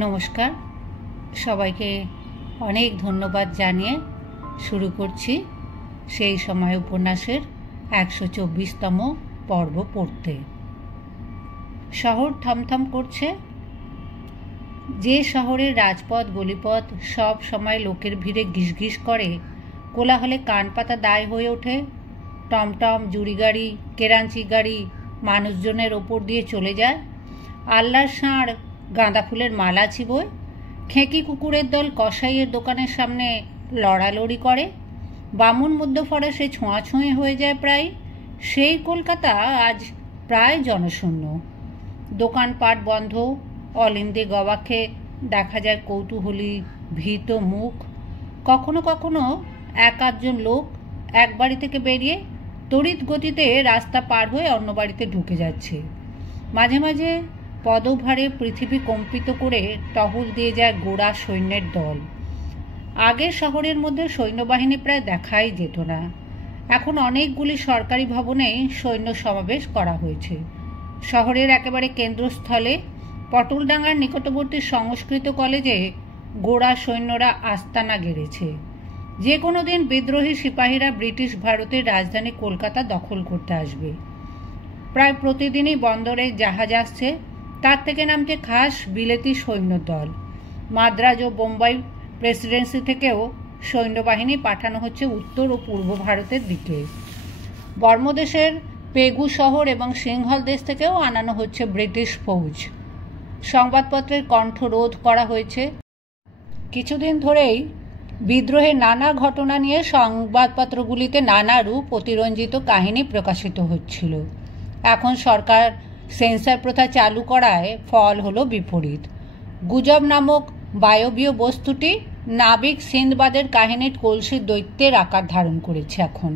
নমস্কার, সবাইকে অনেক ধন্যবাদ জানিয়ে শুরু করছি সেই সময় উপন্যাসের 124তম পর্ব পড়তে। শহর থমথম করছে। যে শহরের রাজপথ গলিপথ সব সময় লোকের ভিড়ে গিসগিস করে, কোলাহলে কান পাতা দায় হয়ে ওঠে। টমটম, জুড়ি গাড়ি, কেরাঞ্চি গাড়ি মানুষজনের ওপর দিয়ে চলে যায়। আল্লার ষাঁড় গাঁদা ফুলের মালা চিবোয়। খেঁকি কুকুরের দল কসাইয়ের দোকানের সামনে লড়ালড়ি করে। বামুন মধ্যফরাসে ছোঁয়াছুঁয়ি হয়ে যায় প্রায়। সেই কলকাতা আজ প্রায় জনশূন্য। দোকানপাট বন্ধ। অলিন্দে গবাক্ষে দেখা যায় কৌতূহলী ভীত মুখ। কখনো কখনো এক আধজন লোক এক বাড়ি থেকে বেরিয়ে তড়িৎ গতিতে রাস্তা পার হয়ে অন্য বাড়িতে ঢুকে যাচ্ছে। মাঝে মাঝে পদভারে পৃথিবী কম্পিত করে টহল দিয়ে যায় গোড়া সৈন্যের দল। আগে শহরের মধ্যে সৈন্যবাহিনী প্রায় দেখাই যেত না। এখন অনেকগুলি সরকারি ভবনে সৈন্য সমাবেশ করা হয়েছে। শহরের একেবারে কেন্দ্রস্থলে পটলডাঙ্গার নিকটবর্তী সংস্কৃত কলেজে গোড়া সৈন্যরা আস্তানা গেড়েছে। যে কোনো দিন বিদ্রোহী সিপাহীরা ব্রিটিশ ভারতের রাজধানী কলকাতা দখল করতে আসবে। প্রায় প্রতিদিনই বন্দরে জাহাজ আসছে। তার থেকে নামছে খাস বিলেতি সৈন্যদল। মাদ্রাজ ও বোম্বাই প্রেসিডেন্সি থেকেও সৈন্যবাহিনী পাঠানো হচ্ছে উত্তর ও পূর্ব ভারতের দিকে। বর্মদেশের পেগু শহর এবং সিংহল দেশ থেকেও আনানো হচ্ছে ব্রিটিশ ফৌজ। সংবাদপত্রের কণ্ঠরোধ করা হয়েছে। কিছুদিন ধরেই বিদ্রোহের নানা ঘটনা নিয়ে সংবাদপত্রগুলিতে নানা রূপ অতিরঞ্জিত কাহিনী প্রকাশিত হচ্ছিল। এখন সরকার সেন্সর প্রথা চালু করায় ফল হলো বিপরীত। গুজব নামক বায়বীয় বস্তুটি নাবিক সিন্দবাদের কাহিনীর কলসির দৈত্যের আকার ধারণ করেছে। এখন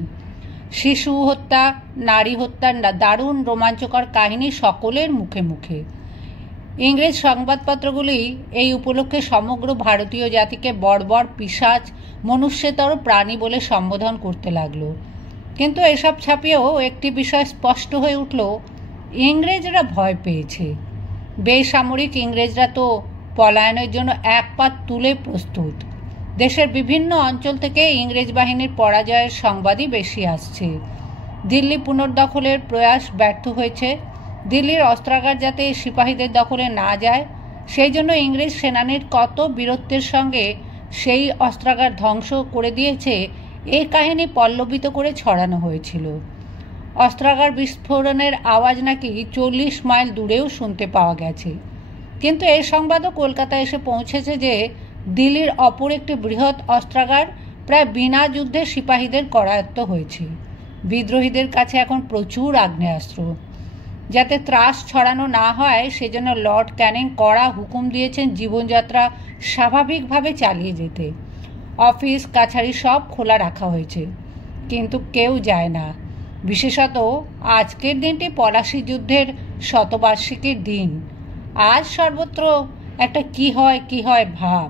শিশু হত্যা, নারী হত্যার দারুণ রোমাঞ্চকর কাহিনী সকলের মুখে মুখে। ইংরেজ সংবাদপত্রগুলি এই উপলক্ষে সমগ্র ভারতীয় জাতিকে বর্বর, পিশাচ, মনুষ্যতর প্রাণী বলে সম্বোধন করতে লাগলো। কিন্তু এসব ছাপিয়েও একটি বিষয় স্পষ্ট হয়ে উঠল, ইংরেজরা ভয় পেয়েছে। বেসামরিক ইংরেজরা তো পলায়নের জন্য এক পা তুলে প্রস্তুত। দেশের বিভিন্ন অঞ্চল থেকে ইংরেজ বাহিনীর পরাজয়ের সংবাদই বেশি আসছে। দিল্লি পুনর্দখলের প্রয়াস ব্যর্থ হয়েছে। দিল্লির অস্ত্রাগার যাতে সিপাহীদের দখলে না যায়, সেই জন্য ইংরেজ সেনানীর কত বীরত্বের সঙ্গে সেই অস্ত্রাগার ধ্বংস করে দিয়েছে, এই কাহিনী পল্লবিত করে ছড়ানো হয়েছিল। অস্ত্রাগার বিস্ফোরণের আওয়াজ নাকি 40 মাইল দূরেও শুনতে পাওয়া গেছে। কিন্তু এই সংবাদও কলকাতায় এসে পৌঁছেছে যে দিল্লির অপর একটি বৃহৎ অস্ত্রাগার প্রায় বিনা যুদ্ধে সিপাহীদের করায়ত্ত হয়েছে। বিদ্রোহীদের কাছে এখন প্রচুর আগ্নেয়াস্ত্র। যাতে ত্রাস ছড়ানো না হয় সেজন্য লর্ড ক্যানিং কড়া হুকুম দিয়েছেন জীবনযাত্রা স্বাভাবিকভাবে চালিয়ে যেতে। অফিস কাছারি সব খোলা রাখা হয়েছে, কিন্তু কেউ যায় না। বিশেষত আজকের দিনটি পলাশী যুদ্ধের শতবার্ষিকীর দিন। আজ সর্বত্র একটা কি হয় ভাব।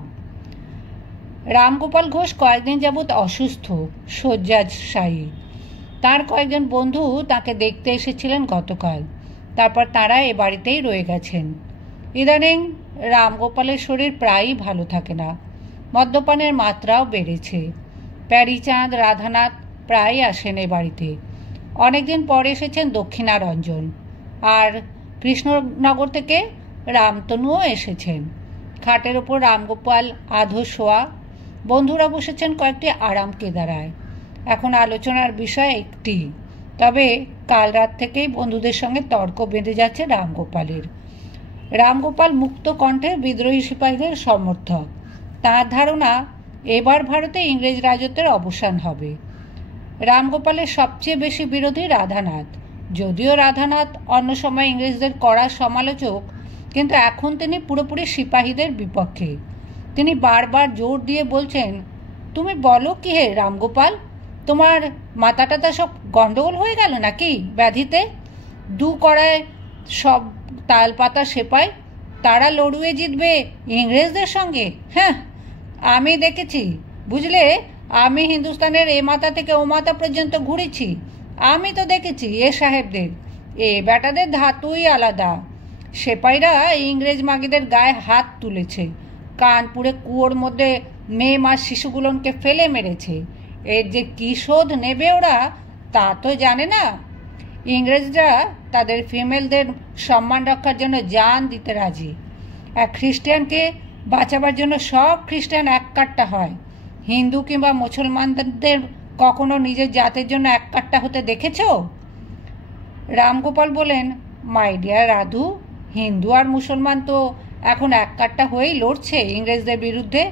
রামগোপাল ঘোষ কয়েকদিন যাবৎ অসুস্থ, শয্যাশায়ী। তার কয়েকজন বন্ধু তাকে দেখতে এসেছিলেন গতকাল। তারপর তারা এ বাড়িতেই রয়ে গেছেন। ইদানিং রামগোপালের শরীর প্রায়ই ভালো থাকে না। মদ্যপানের মাত্রাও বেড়েছে। প্যারীচাঁদ, রাধানাথ প্রায়ই আসেন এ বাড়িতে। অনেকদিন পর এসেছেন দক্ষিণারঞ্জন। আর কৃষ্ণনগর থেকে রামতনুও এসেছেন। খাটের ওপর রামগোপাল আধো শোয়া। বন্ধুরা বসেছেন কয়েকটি আরাম কেদারায়। এখন আলোচনার বিষয় একটি, তবে কাল রাত থেকেই বন্ধুদের সঙ্গে তর্ক বেঁধে যাচ্ছে রামগোপালের। রামগোপাল মুক্ত কণ্ঠের বিদ্রোহী সিপাহীদের সমর্থক। তাঁর ধারণা এবার ভারতে ইংরেজ রাজত্বের অবসান হবে। রামগোপালের সবচেয়ে বেশি বিরোধী রাধানাথ। যদিও রাধানাথ অন্য সময় ইংরেজদের কড়া সমালোচক, কিন্তু এখন তিনি পুরোপুরি সিপাহীদের বিপক্ষে। তিনি বারবার জোর দিয়ে বলছেন, তুমি বলো কি হে রামগোপাল, তোমার মাথাটাতা সব গন্ডগোল হয়ে গেল নাকি ব্যাধিতে? দু কড়ায় সব তালপাতা সেপাই, তারা লড়ুয়ে জিতবে ইংরেজদের সঙ্গে? হ্যাঁ, আমি দেখেছি, বুঝলে, আমি হিন্দুস্তানের এ মাথা থেকে ও মাথা পর্যন্ত ঘুরেছি। আমি তো দেখেছি এ সাহেবদের, এ বেটাদের ধাতুই আলাদা। সেপাইরা ইংরেজ মাগিদের গায়ে হাত তুলেছে, কানপুরে কুয়োর মধ্যে মেয়ে মা শিশুগুলোকে ফেলে মেরেছে। এর যে কী শোধ নেবে ওরা তা তো জানে না। ইংরেজরা তাদের ফিমেলদের সম্মান রক্ষার জন্য জান দিতে রাজি। এক খ্রিস্টানকে বাঁচাবার জন্য সব খ্রিস্টান এক কাট্টা হয়। হিন্দু কিংবা মুসলমানদের কখনো নিজের জাতের জন্য এক কাট্টা হতে দেখেছ? রামগোপাল বলেন, মাই ডিয়ার রাধু, হিন্দু আর মুসলমান তো এখন এক কাট্টা হয়েই লড়ছে ইংরেজদের বিরুদ্ধে।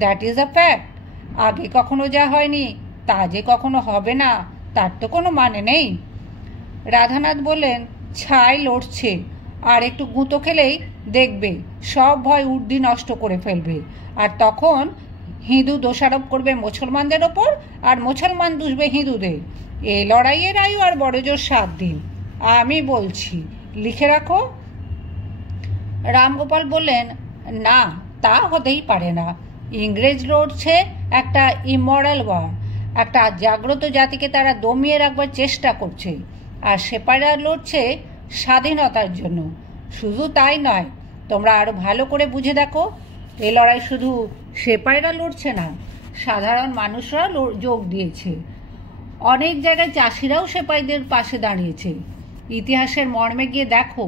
That is a fact. আগে কখনো যা হয়নি তা যে কখনো হবে না তার তো কোনো মানে নেই। রাধানাথ বললেন, ছাই লড়ছে, আর একটু গুঁতো খেলেই দেখবে সব ভয় উর্দি নষ্ট করে ফেলবে, আর তখন হিন্দু দোষারোপ করবে মুসলমানদের ওপর আর মুসলমান দুষবে হিন্দুদের। এই লড়াইয়ের আয়ু আর বড় জোর 7 দিন, আমি বলছি, লিখে রাখো। রামগোপাল বললেন, না, তা হতেই পারে না। ইংরেজ লড়ছে একটা ইমরাল ওয়ার, একটা জাগ্রত জাতিকে তারা দমিয়ে রাখবার চেষ্টা করছে, আর সেপাইরা লড়ছে স্বাধীনতার জন্য। শুধু তাই নয়, তোমরা আরও ভালো করে বুঝে দেখো, এই লড়াই শুধু সেপাইরা লড়ছে না, সাধারণ মানুষরা যোগ দিয়েছে। অনেক জায়গায় চাষিরাও সেপাইদের পাশে দাঁড়িয়েছে। ইতিহাসের মর্মে গিয়ে দেখো,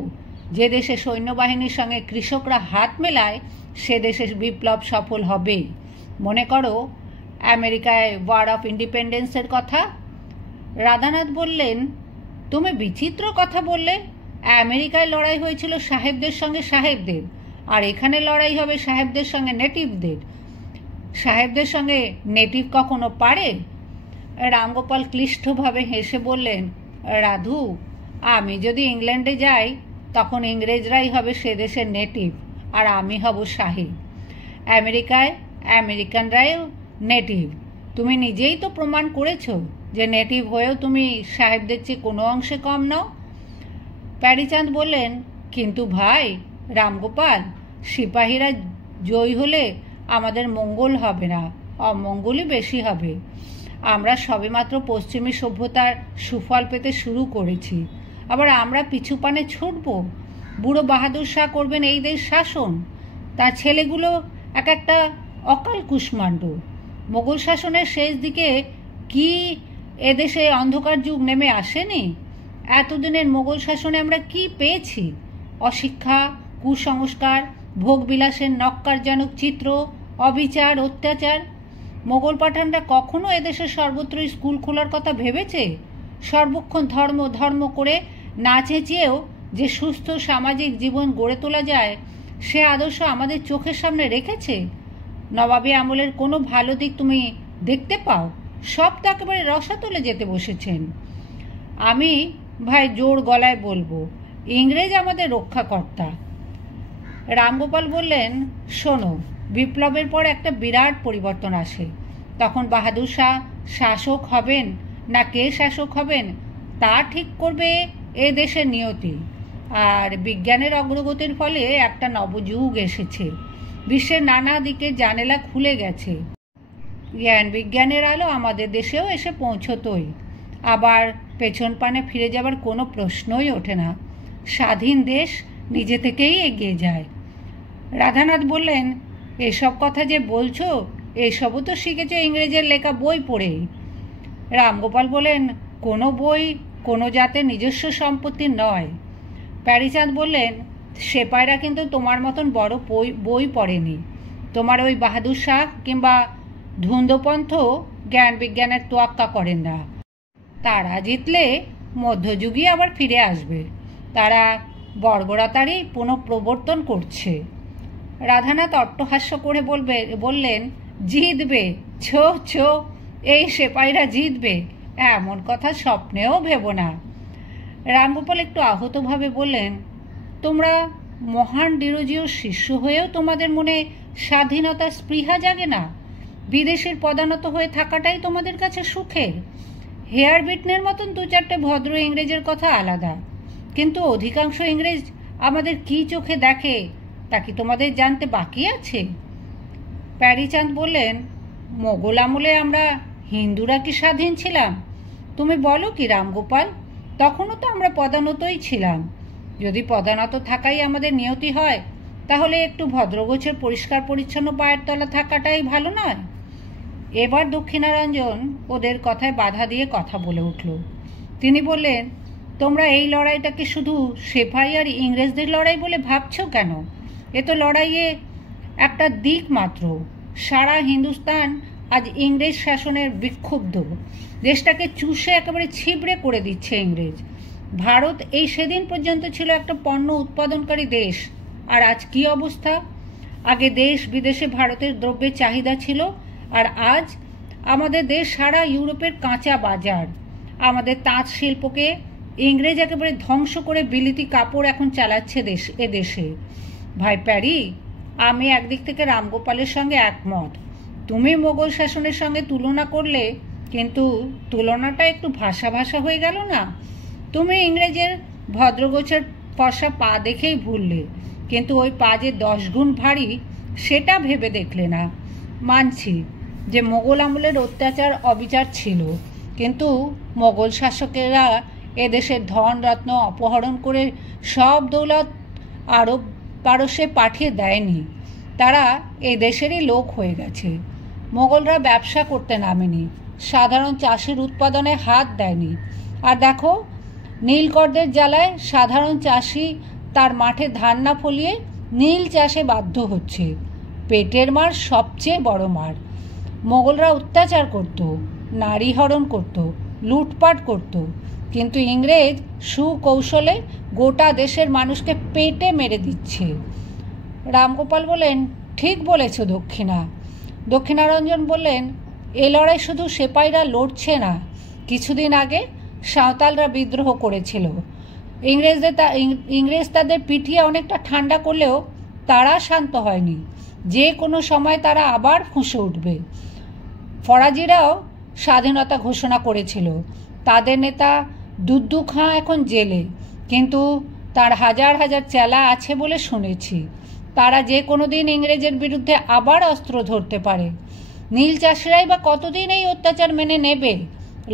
যে দেশে সৈন্যবাহিনীর সঙ্গে কৃষকরা হাত মেলায় সে দেশে বিপ্লব সফল হবেই। মনে করো আমেরিকায় ওয়ার অফ ইন্ডিপেন্ডেন্সের কথা। রাধানাথ বললেন, তুমি বিচিত্র কথা বললে। আমেরিকায় লড়াই হয়েছিল সাহেবদের সঙ্গে সাহেবদের, আর এখানে লড়াই হবে সাহেবদের সঙ্গে নেটিভদের। সাহেবদের সঙ্গে নেটিভ কখনো পারে? রামগোপাল ক্লিষ্টভাবে হেসে বললেন, রাধু, আমি যদি ইংল্যান্ডে যাই তখন ইংরেজরাই হবে সে দেশের নেটিভ, আর আমি হব সাহেব। আমেরিকায় আমেরিকানরাও নেটিভ। তুমি নিজেই তো প্রমাণ করেছো যে নেটিভ হয়েও তুমি সাহেবদের চেয়ে কোনো অংশে কম নও। প্যারীচাঁদ বললেন, কিন্তু ভাই রামগোপাল, সিপাহীরা জয়ী হলে আমাদের মঙ্গল হবে না, অমঙ্গলই বেশি হবে। আমরা সবেমাত্র পশ্চিমী সভ্যতার সুফল পেতে শুরু করেছি, আবার আমরা পিছু পানে ছুটব। বুড়ো বাহাদুর শাহ করবেন এই দেশ শাসন, তার ছেলেগুলো এক একটা অকাল কুষ্মাণ্ড। মোগল শাসনের শেষ দিকে কি এদেশে অন্ধকার যুগ নেমে আসেনি? এতদিনের মোগল শাসনে আমরা কি পেয়েছি? অশিক্ষা, কুসংস্কার, ভোগবিলাসের নক্কারজনক চিত্র, অবিচার, অত্যাচার। মোগল পাঠানরা কখনো এদেশের সর্বত্রই স্কুল খোলার কথা ভেবেছে? সর্বক্ষণ ধর্ম ধর্ম করে না চেঁচিয়েও যে সুস্থ সামাজিক জীবন গড়ে তোলা যায় সে আদর্শ আমাদের চোখের সামনে রেখেছে। নবাবী আমলের কোনো ভালো দিক তুমি দেখতে পাও? সব তো একেবারে রসাতলে যেতে বসেছেন। আমি ভাই জোর গলায় বলবো, ইংরেজ আমাদের রক্ষাকর্তা। রামগোপাল বললেন, শোনো, বিপ্লবের পর একটা বিরাট পরিবর্তন আসে। তখন বাহাদুর শাহ শাসক হবেন না কে শাসক হবেন তা ঠিক করবে এ দেশের নিয়তি। আর বিজ্ঞানের অগ্রগতির ফলে একটা নবযুগ এসেছে। বিশ্বের নানা দিকে জানালা খুলে গেছে। জ্ঞান বিজ্ঞানের আলো আমাদের দেশেও এসে পৌঁছতই। আবার পেছন পানে ফিরে যাবার কোনো প্রশ্নই ওঠে না। স্বাধীন দেশ নিজে থেকেই এগিয়ে যায়। রাধানাথ বললেন, এসব কথা যে বলছো এসবও তো শিখেছো ইংরেজের লেখা বই পড়েই। রামগোপাল বলেন, কোনো বই কোনো জাতের নিজস্ব সম্পত্তি নয়। প্যারীচাঁদ বললেন, সেপাইরা কিন্তু তোমার মতন বড় বই পড়েনি। তোমার ওই বাহাদুর শাহ কিংবা ধুন্দপন্থ জ্ঞান বিজ্ঞানের তোয়াক্কা করেন না। তারা জিতলে মধ্যযুগই আবার ফিরে আসবে। তারা বর্বরতারই পুনঃপ্রবর্তন করছে। রাধানাথ অট্টহাস্য করে বললেন, জিতবে? ছো ছো, এই সেপাইরা জিতবে এমন কথা স্বপ্নেও ভেবো না। রামগোপাল একটু আহতভাবে বললেন, তোমরা মহান ডিরোজিও শিষ্য হয়েও তোমাদের মনে স্বাধীনতার স্পৃহা জাগে না? বিদেশের পদানত হয়ে থাকাটাই তোমাদের কাছে সুখের। হেয়ার বিটনের মতন 2-4টে ভদ্র ইংরেজের কথা আলাদা, কিন্তু অধিকাংশ ইংরেজ আমাদের কি চোখে দেখে তা কি তোমাদের জানতে বাকি আছে? প্যারীচাঁদ বললেন, মোগল আমলে আমরা হিন্দুরা কি স্বাধীন ছিলাম? তুমি বলো কি রামগোপাল? তখনও তো আমরা পদানতই ছিলাম। যদি প্রধানত থাকাই আমাদের নিয়তি হয়, তাহলে একটু ভদ্রগোছের পরিষ্কার পরিচ্ছন্ন পায়ের তলা থাকাটাই ভালো নয়? এবার দক্ষিণারঞ্জন ওদের কথায় বাধা দিয়ে কথা বলে উঠল। তিনি বললেন, তোমরা এই লড়াইটাকে শুধু সেপাই আর ইংরেজদের লড়াই বলে ভাবছ কেন? এ তো লড়াইয়ে একটা দিক মাত্র। সারা হিন্দুস্তান আজ ইংরেজ শাসনের বিক্ষুব্ধ। দেশটাকে চুষে একেবারে ছিবড়ে করে দিচ্ছে ইংরেজ। ভারত এই সেদিন পর্যন্ত ছিল একটা পণ্য উৎপাদনকারী দেশ, আর আজ কি অবস্থা? আগে দেশ বিদেশে ভারতের দ্রব্যের চাহিদা ছিল, আর আজ আমাদের দেশ সারা ইউরোপের কাঁচা বাজার। আমাদের তাঁত শিল্পকে ইংরেজ একেবারে ধ্বংস করে বিলিতি কাপড় এখন চালাচ্ছে এদেশে। ভাই প্যারি, আমি একদিক থেকে রামগোপালের সঙ্গে একমত। তুমি মোগল শাসনের সঙ্গে তুলনা করলে, কিন্তু তুলনাটা একটু ভাষা ভাষা হয়ে গেল না? তুমি ইংরেজের ভদ্রগোছের ফর্সা পা দেখেই ভুললে, কিন্তু ওই পা যে 10 গুণ ভারী সেটা ভেবে দেখলে না। মানছি যে মোগল আমলের অত্যাচার অবিচার ছিল, কিন্তু মোগল শাসকেরা এদেশের ধন রত্ন অপহরণ করে সব দৌলত আরব পারস্যে পাঠিয়ে দেয়নি। তারা এ দেশেরই লোক হয়ে গেছে। মোগলরা ব্যবসা করতে নামেনি, সাধারণ চাষির উৎপাদনে হাত দেয়নি। আর দেখো, নীলকরদের জ্বালায় সাধারণ চাষি তার মাঠে ধান না ফলিয়ে নীল চাষে বাধ্য হচ্ছে। পেটের মার সবচেয়ে বড় মার। মোগলরা অত্যাচার করত, নারী হরণ করত, লুটপাট করত, কিন্তু ইংরেজ সুকৌশলে গোটা দেশের মানুষকে পেটে মেরে দিচ্ছে। রামগোপাল বললেন, ঠিক বলেছ দক্ষিণা। দক্ষিণারঞ্জন বললেন, এ লড়াই শুধু সেপাইরা লড়ছে না, কিছুদিন আগে সাঁওতালরা বিদ্রোহ করেছিল। ইংরেজ তাদের পিঠিয়ে অনেকটা ঠান্ডা করলেও তারা শান্ত হয়নি। যে কোনো সময় তারা আবার ফুঁসে উঠবে। ফরাজিরাও স্বাধীনতা ঘোষণা করেছিল। তাদের নেতা দুদ্দু খাঁ এখন জেলে, কিন্তু তার হাজার হাজার চেলা আছে বলে শুনেছি। তারা যে কোনো দিন ইংরেজের বিরুদ্ধে আবার অস্ত্র ধরতে পারে। নীল চাষিরাই বা কতদিন এই অত্যাচার মেনে নেবে?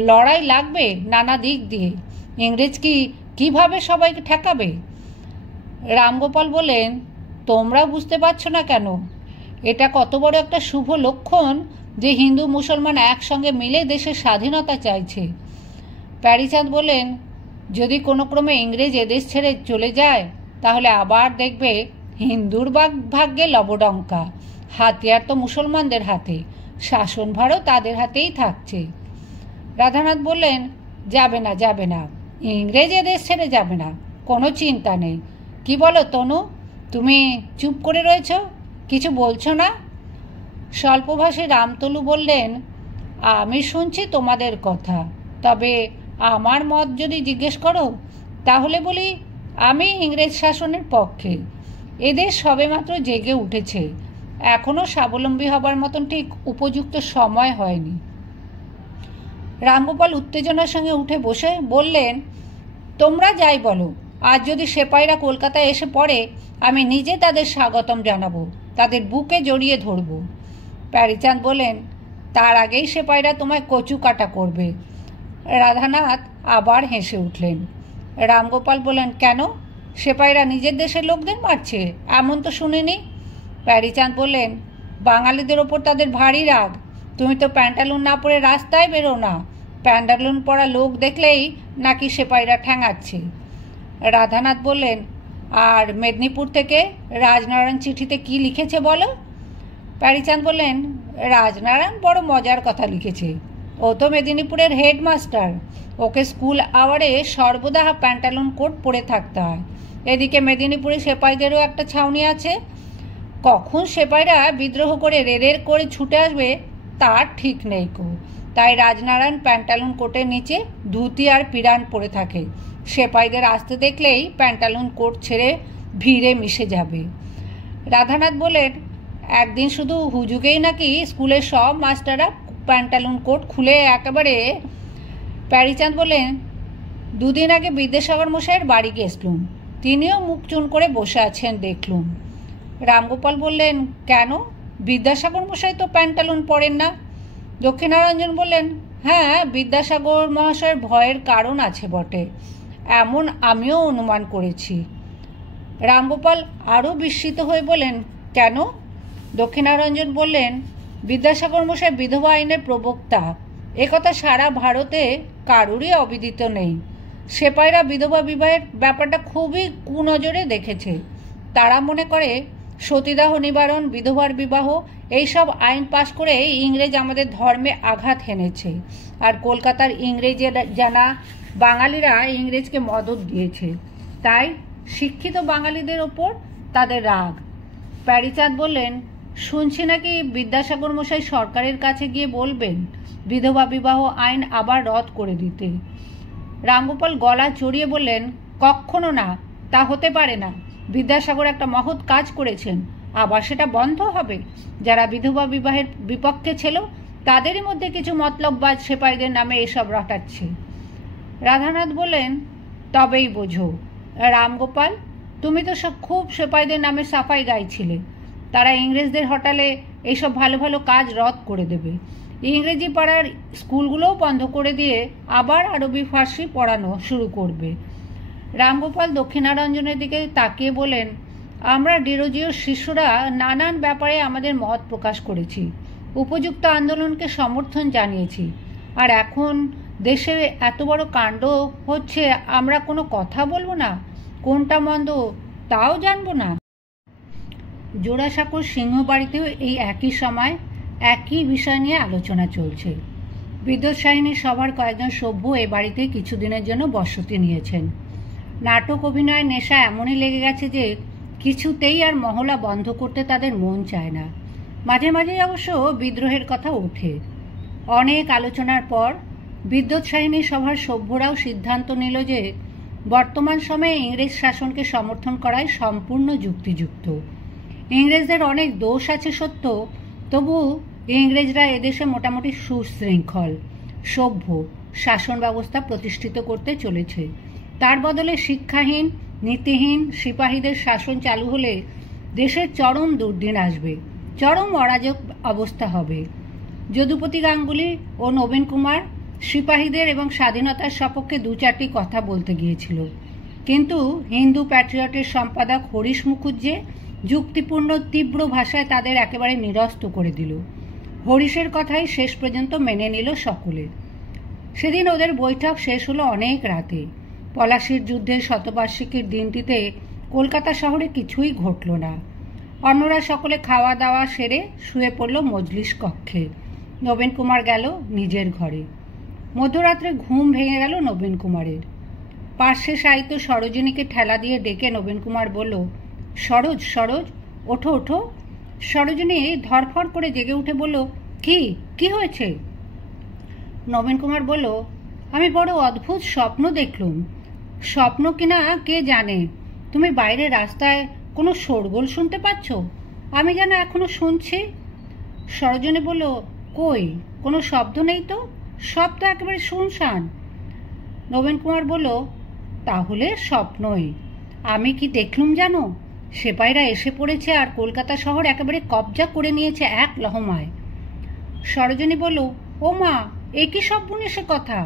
লড়াই লাগবে নানা দিক দিয়ে। ইংরেজ কিভাবে সবাইকে ঠেকাবে? রামগোপাল বলেন, তোমরা বুঝতে পারছো না কেন? এটা কত বড় একটা শুভ লক্ষণ যে হিন্দু মুসলমান একসঙ্গে মিলে দেশের স্বাধীনতা চাইছে। প্যারীচাঁদ বলেন, যদি কোনো ক্রমে ইংরেজ এদেশ ছেড়ে চলে যায়, তাহলে আবার দেখবে হিন্দুর ভাগ্যে লবডঙ্কা। হাতিয়ার তো মুসলমানদের হাতে, শাসনভারও তাদের হাতেই থাকছে। রাধানাথ বললেন, যাবে না, যাবে না, ইংরেজ এদেশ ছেড়ে যাবে না, কোনো চিন্তা নেই। কি বলো তনু, তুমি চুপ করে রয়েছ, কিছু বলছো না? স্বল্পভাষী রামতলু বললেন, আমি শুনছি তোমাদের কথা, তবে আমার মত যদি জিজ্ঞেস করো, তাহলে বলি আমি ইংরেজ শাসনের পক্ষে। এদের সবেমাত্র জেগে উঠেছে, এখনও স্বাবলম্বী হবার মতন ঠিক উপযুক্ত সময় হয়নি। রামগোপাল উত্তেজনার সঙ্গে উঠে বসে বললেন, তোমরা যাই বলো, আজ যদি সেপাইরা কলকাতায় এসে পড়ে, আমি নিজে তাদের স্বাগতম জানাবো, তাদের বুকে জড়িয়ে ধরব। প্যারীচাঁদ বলেন, তার আগেই সেপাইরা তোমায় কচু কাটা করবে। রাধানাথ আবার হেসে উঠলেন। রামগোপাল বললেন, কেন? সেপাইরা নিজের দেশের লোকদের মারছে এমন তো শুনিনি। প্যারীচাঁদ বললেন, বাঙালিদের ওপর তাদের ভারী রাগ। তুমি তো প্যান্টালুন না পরে রাস্তায় বেরো না, প্যান্টালুন পরা লোক দেখলেই নাকি সেপাইরা ঠ্যাঙাচ্ছে। রাধানাথ বললেন, আর মেদিনীপুর থেকে রাজনারায়ণ চিঠিতে কি লিখেছে বলো? প্যারীচাঁদ বললেন, রাজনারায়ণ বড় মজার কথা লিখেছে। ও তো মেদিনীপুরের হেডমাস্টার, ওকে স্কুল আওয়ারে সর্বদা প্যান্টালুন কোট পরে থাকতে হয়। এদিকে মেদিনীপুরে সেপাইদেরও একটা ছাউনি আছে। কখন সেপাইরা বিদ্রোহ করে রেড়ের করে ছুটে আসবে তার ঠিক নেই কো। তাই রাজনারায়ণ প্যান্টালুন কোটের নিচে ধুতি আর পিরান পরে থাকে। সেপাইদের আসতে দেখলেই প্যান্টালুন কোট ছেড়ে ভিড়ে মিশে যাবে। রাধানাথ বলেন, একদিন শুধু হুজুগেই নাকি স্কুলের সব মাস্টাররা প্যান্টালুন কোট খুলে একেবারে। প্যারীচাঁদ বলেন, দুদিন আগে বিদ্যাসাগর মশাইয়ের বাড়ি গেছলুম, তিনিও মুখ চুন করে বসে আছেন দেখলুম। রামগোপাল বললেন, কেন? বিদ্যাসাগর মশাই তো প্যান্টালুন পরেন না। দক্ষিণারঞ্জন বললেন, হ্যাঁ, বিদ্যাসাগর মহাশয়ের ভয়ের কারণ আছে বটে। এমন আমিও অনুমান করেছি। রামগোপাল আরও বিস্মিত হয়ে বলেন, কেন? দক্ষিণারঞ্জন বললেন, বিদ্যাসাগর মশাই বিধবা আইনের প্রবক্তা, একথা সারা ভারতে কারুরই অবিদিত নেই। সেপাইরা বিধবা বিবাহের ব্যাপারটা খুবই কুনজরে দেখেছে। তারা মনে করে সতীদাহ নিবারণ, বিধবার বিবাহ এইসব আইন পাশ করে ইংরেজ আমাদের ধর্মে আঘাত হেনেছে, আর কলকাতার ইংরেজি জানা বাঙালিরা ইংরেজকে মদত দিয়েছে, তাই শিক্ষিত বাঙালিদের ওপর তাদের রাগ। প্যারীচাঁদ বললেন, শুনছি নাকি বিদ্যাসাগর মশাই সরকারের কাছে গিয়ে বলবেন বিধবা বিবাহ আইন আবার রদ করে দিতে। রামগোপাল গলা চড়িয়ে বললেন, কখনো না, তা হতে পারে না। বিদ্যাসাগর একটা মহৎ কাজ করেছেন, আবার সেটা বন্ধ হবে? যারা বিধবা বিবাহের বিপক্ষে ছিল তাদেরই মধ্যে কিছু মতলববাজ সেপাইদের নামে এসব রটাচ্ছে। রাধানাথ বললেন, তবেই বোঝো। রামগোপাল, তুমি তো সব খুব সেপাইদের নামে সাফাই গাইছিলে। তারা ইংরেজদের হটালে এইসব ভালো ভালো কাজ রদ করে দেবে। ইংরেজি পাড়ার স্কুলগুলোও বন্ধ করে দিয়ে আবার আরবি ফার্সি পড়ানো শুরু করবে। রামগোপাল দক্ষিণারঞ্জনের দিকে তাকিয়ে বলেন, আমরা ডিরোজিও শিষ্যরা নানান ব্যাপারে আমাদের মত প্রকাশ করেছি, উপযুক্ত আন্দোলনকে সমর্থন জানিয়েছি, আর এখন দেশে এত বড় কাণ্ড হচ্ছে, আমরা কোনো কথা বলবো না? কোনটা মন্দ তাও জানবো না? জোড়াসাঁকোর সিংহবাড়িতেও এই একই সময় একই বিষয় নিয়ে আলোচনা চলছে। বিদ্যুৎসাহিনী সভার কয়েকজন সভ্য এ বাড়িতে কিছুদিনের জন্য বসতি নিয়েছেন। নাটক অভিনয় নেশা এমনই লেগে গেছে যে কিছুতেই আর মহলা বন্ধ করতে তাদের মন চায় না। মাঝে মাঝে অবশ্য বিদ্রোহের কথা ওঠে। অনেক আলোচনার পর বিদ্যুৎসাহিনী সভার সভ্যরাও সিদ্ধান্ত নিল যে বর্তমান সময়ে ইংরেজ শাসনকে সমর্থন করাই সম্পূর্ণ যুক্তিযুক্ত। ইংরেজদের অনেক দোষ আছে সত্য, তবু ইংরেজরা এদেশে মোটামুটি সুশৃঙ্খল সভ্য শাসন ব্যবস্থা প্রতিষ্ঠিত করতে চলেছে। তার বদলে শিক্ষাহীন নীতিহীন সিপাহীদের শাসন চালু হলে দেশের চরম দুর্দিন আসবে, চরম অরাজক অবস্থা হবে। যদুপতি গাঙ্গুলি ও নবীন কুমার সিপাহীদের এবং স্বাধীনতার সপক্ষে দু চারটি কথা বলতে গিয়েছিল, কিন্তু হিন্দু প্যাট্রিয়টের সম্পাদক হরিশ মুখুজ্জে যুক্তিপূর্ণ তীব্র ভাষায় তাদের একেবারে নিরস্ত করে দিল। হরিশের কথাই শেষ পর্যন্ত মেনে নিল সকলে। সেদিন ওদের বৈঠক শেষ হলো অনেক রাতে। পলাশির যুদ্ধের শতবার্ষিকীর দিনটিতে কলকাতা শহরে কিছুই ঘটল না। অন্যরা সকলে খাওয়া দাওয়া সেরে শুয়ে পড়ল মজলিস কক্ষে। নবীন কুমার গেল নিজের ঘরে। মধ্যরাত্রে ঘুম ভেঙে গেল নবীন কুমারের। পার্শ্বে সাহিত্য সরোজিনীকে ঠেলা দিয়ে ডেকে নবীন কুমার বলল, সরোজ, সরোজ, ওঠো ওঠো। সরোজিনী ধরফর করে জেগে উঠে বলল, কি কি হয়েছে? নবীন কুমার বলল, আমি বড় অদ্ভুত স্বপ্ন দেখলুম। স্বপ্ন কিনা কে জানে। তুমি বাইরে রাস্তায় কোনো শোরগোল শুনতে পাচ্ছ? আমি যেন এখনো শুনছি। সরোজিনী বলল, কই, কোনো শব্দ নেই তো, সব তো একেবারে শুনশান। নবীন কুমার বলল, তাহলে স্বপ্নই। আমি কি দেখলুম জানো? সেপাইরা এসে পড়েছে আর কলকাতা শহর একেবারে কবজা করে নিয়েছে এক লহমায়। সরোজিনী বলল, ও মা, এ কি সর্বনেশে কথা!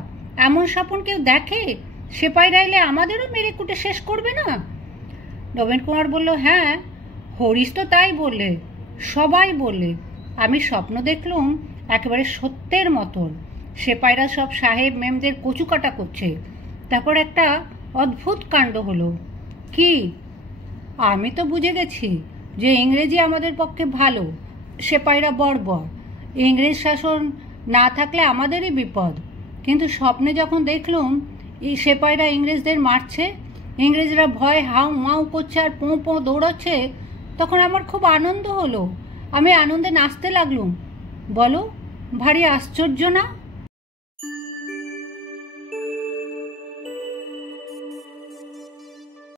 এমন স্বপন কেউ দেখে? সেপাইরা এলে আমাদেরও মেরে কুটে শেষ করবে না? নবীন কুমার বলল, হ্যাঁ, হরিশ তো তাই বললে, সবাই বললে। আমি স্বপ্ন দেখলুম একেবারে সত্যের মতন। সেপাইরা সব সাহেব মেমদের কচুকাটা করছে। তারপর একটা অদ্ভুত কাণ্ড হলো। কি? আমি তো বুঝে গেছি যে ইংরেজি আমাদের পক্ষে ভালো, সেপাইরা বর্বর। ইংরেজ শাসন না থাকলে আমাদেরই বিপদ। কিন্তু স্বপ্নে যখন দেখলুম এই সেপাইরা ইংরেজদের মারছে, ইংরেজরা ভয় হাউ মাউ করছে আর পোঁ পোঁ দৌড়াচ্ছে, তখন আমার খুব আনন্দ হলো। আমি আনন্দে নাচতে লাগলুম। বলো, ভারী আশ্চর্য না?